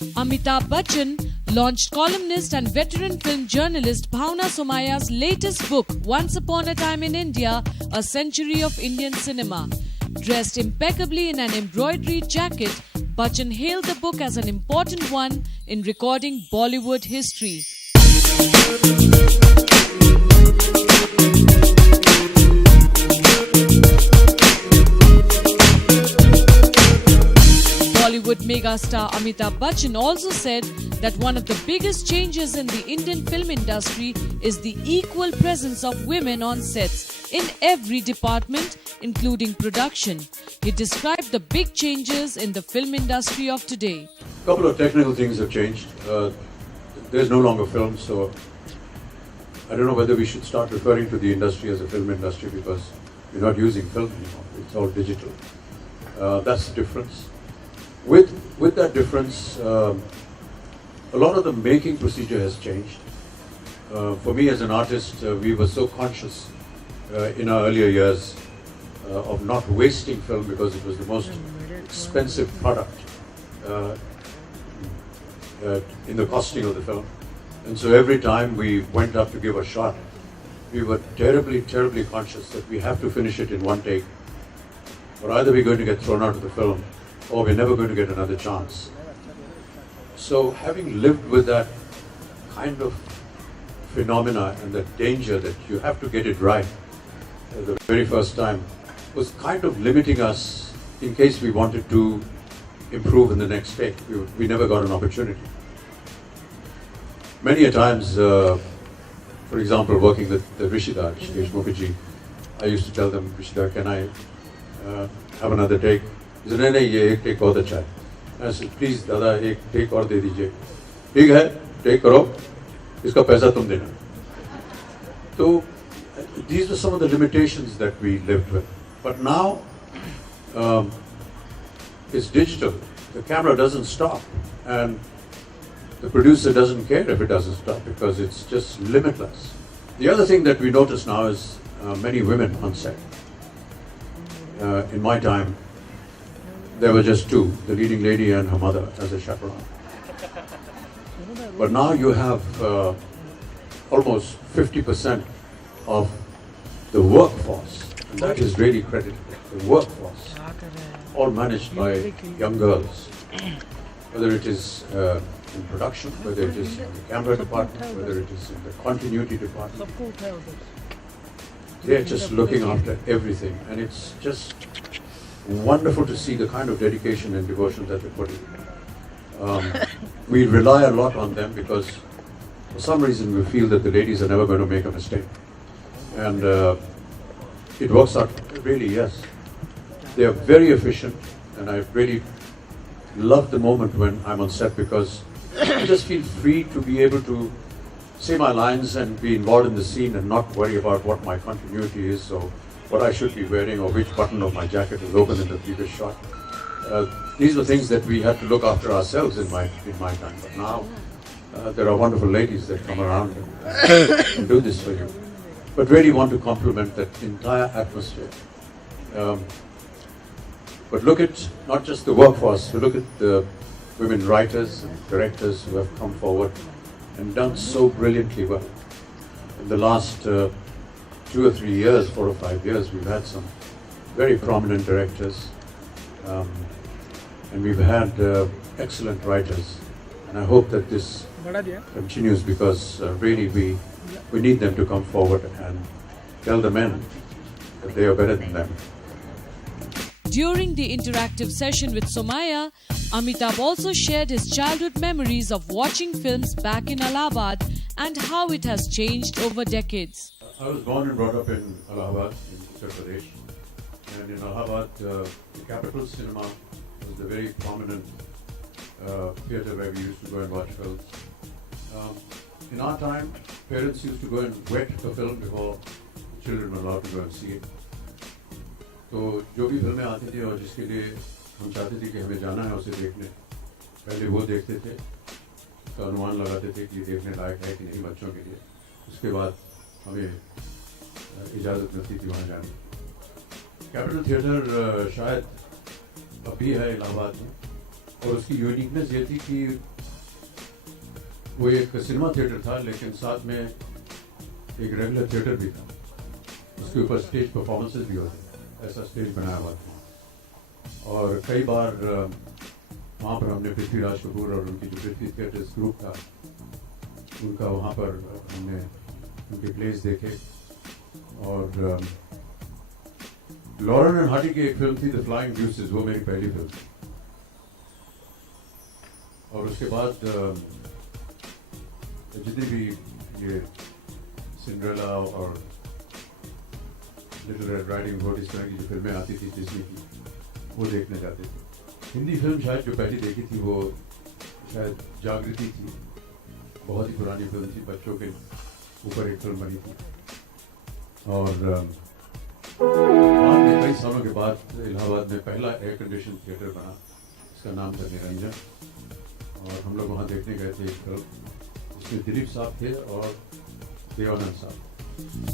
Amitabh Bachchan launched columnist and veteran film journalist Bhawana Somaya's latest book, Once Upon a Time in India, A Century of Indian Cinema. Dressed impeccably in an embroidered jacket, Bachchan hailed the book as an important one in recording Bollywood history. Bollywood megastar Amitabh Bachchan also said that one of the biggest changes in the Indian film industry is the equal presence of women on sets in every department, including production. He described the big changes in the film industry of today. A couple of technical things have changed. There's no longer film, so I don't know whether we should start referring to the industry as a film industry because we're not using film anymore. It's all digital. That's the difference. With that difference, a lot of the making procedure has changed. For me as an artist, we were so conscious in our earlier years of not wasting film because it was the most expensive product in the costing of the film. And so every time we went up to give a shot, we were terribly, terribly conscious that we have to finish it in one take, or either we're going to get thrown out of the film or we're never going to get another chance. So having lived with that kind of phenomena and the danger that you have to get it right the very first time was kind of limiting us in case we wanted to improve in the next take. We never got an opportunity. Many a times, for example, working with Rishida, Rishikesh Mukherjee, I used to tell them, Rishida, can I have another take? He said, नहीं ये एक take बहुत अच्छा है. I said, please दादा एक take और दे दीजिए. ठीक है, take करो, इसका पैसा तुम देना. So these were some of the limitations that we lived with. But now it's digital. The camera doesn't stop, and the producer doesn't care if it doesn't stop because it's just limitless. The other thing that we notice now is many women on set. In my time, there were just two, the leading lady and her mother as a chaperone. But now you have almost 50% of the workforce, and that is really creditable. The workforce, all managed by young girls, whether it is in production, whether it is in the camera department, whether it is in the continuity department. They're just looking after everything, and it's just wonderful to see the kind of dedication and devotion that they put in. We rely a lot on them because for some reason we feel that the ladies are never going to make a mistake. And it works out really, yes. They are very efficient, and I really love the moment when I'm on set because I just feel free to be able to say my lines and be involved in the scene and not worry about what my continuity is or what I should be wearing or which button of my jacket is open in the previous shot. These were things that we had to look after ourselves in my time. But now there are wonderful ladies that come around and do this for you. But really want to compliment that entire atmosphere. But look at not just the workforce, but look at the women writers and directors who have come forward and done so brilliantly well. In the last 2 or 3 years, 4 or 5 years, we've had some very prominent directors, and we've had excellent writers. And I hope that this continues because really we need them to come forward and tell the men that they are better than them. During the interactive session with Somaya, Amitabh also shared his childhood memories of watching films back in Allahabad and how it has changed over decades. I was born and brought up in Allahabad, in Uttar Pradesh. And in Allahabad, the Capital Cinema was the very prominent theatre where we used to go and watch films. In our time, parents used to go and wet the film before children were allowed to go and see it. तो जो भी फिल्में आती थी और जिसके लिए हम चाहते थे कि हमें जाना है उसे देखने, पहले वो देखते थे, तो अनुमान लगाते थे कि देखने लायक है कि नहीं बच्चों के लिए. उसके बाद हमें इजाज़त मिलती थी वहाँ जाने. कैपिटल थिएटर शायद अब भी है इलाहाबाद में, और उसकी यूनिकनेस ये थी कि वो एक सिनेमा थिएटर था, लेकिन साथ में एक रेगुलर थिएटर भी था। उसके ऊपर स्टेज परफॉर्मेंसेस भी होते, ऐसा स्टेज बनाया हुआ था। और कई बार वहाँ पर हमने पृथ्वीराज कपूर और उनकी जो पृथ्वी थिएटर्स ग्रुप था, उनका वहाँ पर हमने उनके प्लेस देखे। और लॉरेन एंड हार्डी की एक फिल्म थी द फ्लाइंग ड्यूसेस, वो मेरी पहली फिल्म थी। और उसके बाद जितनी भी ये सिंड्रेला और लिटिल रेड राइडिंग हुड इस तरह की जो फिल्में आती थी डिज्नी की, वो देखने जाते थे। हिंदी फिल्म शायद जो पहली देखी थी वो शायद जागृति थी, बहुत ही पुरानी फिल्म थी, बच्चों के ऊपर एक फिल्म बनी थी। और बाद में कई सालों के बाद इलाहाबाद में पहला एयर कंडीशन थिएटर बना, इसका नाम था निरंजन। और हम लोग वहाँ देखने गए थे एक फिल्म, इसमें दिलीप साहब थे और देवानंद साहब।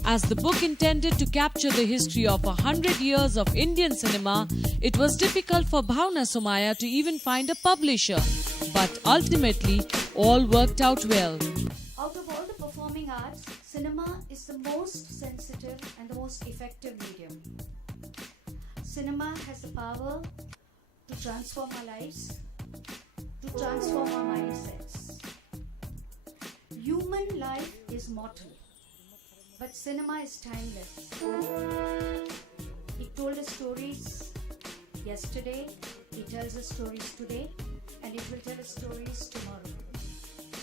As the book intended to capture the history of 100 years of Indian cinema, it was difficult for Bhawana Somaya to even find a publisher. But ultimately, all worked out well. Out of all the performing arts, cinema is the most sensitive and the most effective medium. Cinema has the power to transform our lives, to transform our mindsets. Human life is mortal, but cinema is timeless. It told us stories yesterday, it tells us stories today, and it will tell us stories tomorrow.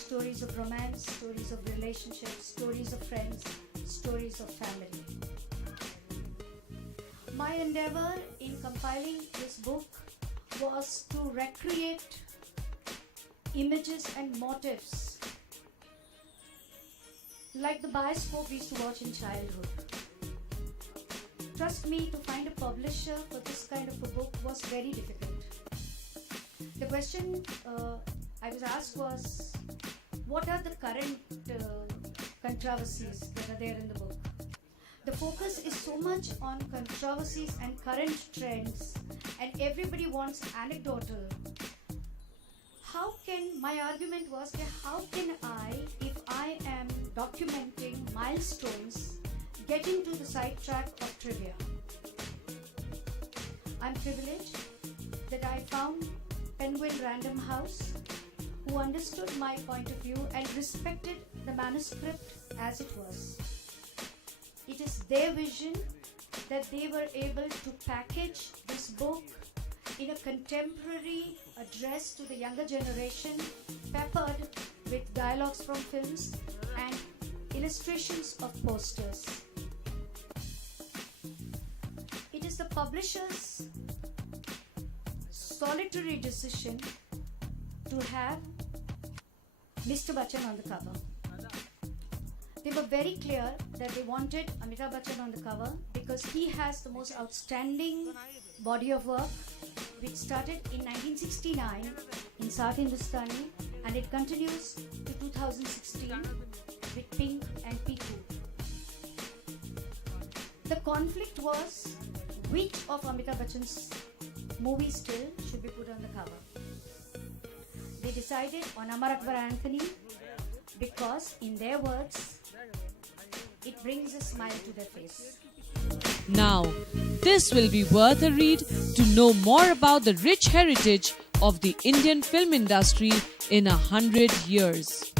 Stories of romance, stories of relationships, stories of friends, stories of family. My endeavor in compiling this book was to recreate images and motifs like the bioscope we used to watch in childhood. Trust me, to find a publisher for this kind of a book was very difficult. The question I was asked was, what are the current controversies that are there in the book? The focus is so much on controversies and current trends, and everybody wants anecdotal. My argument was, how can I, if I am documenting milestones, get into the sidetrack of trivia? I'm privileged that I found Penguin Random House, who understood my point of view and respected the manuscript as it was. It is their vision that they were able to package this book in a contemporary address to the younger generation, peppered with dialogues from films and illustrations of posters. It is the publisher's solitary decision to have Mr. Bachchan on the cover. They were very clear that they wanted Amitabh Bachchan on the cover because he has the most outstanding body of work, which started in 1969 in South Hindustani and it continues to 2016 with Pink and Piku. The conflict was which of Amitabh Bachchan's movies still should be put on the cover. They decided on Amar Akbar Anthony because, in their words, it brings a smile to their face. Now, this will be worth a read to know more about the rich heritage of the Indian film industry in 100 years.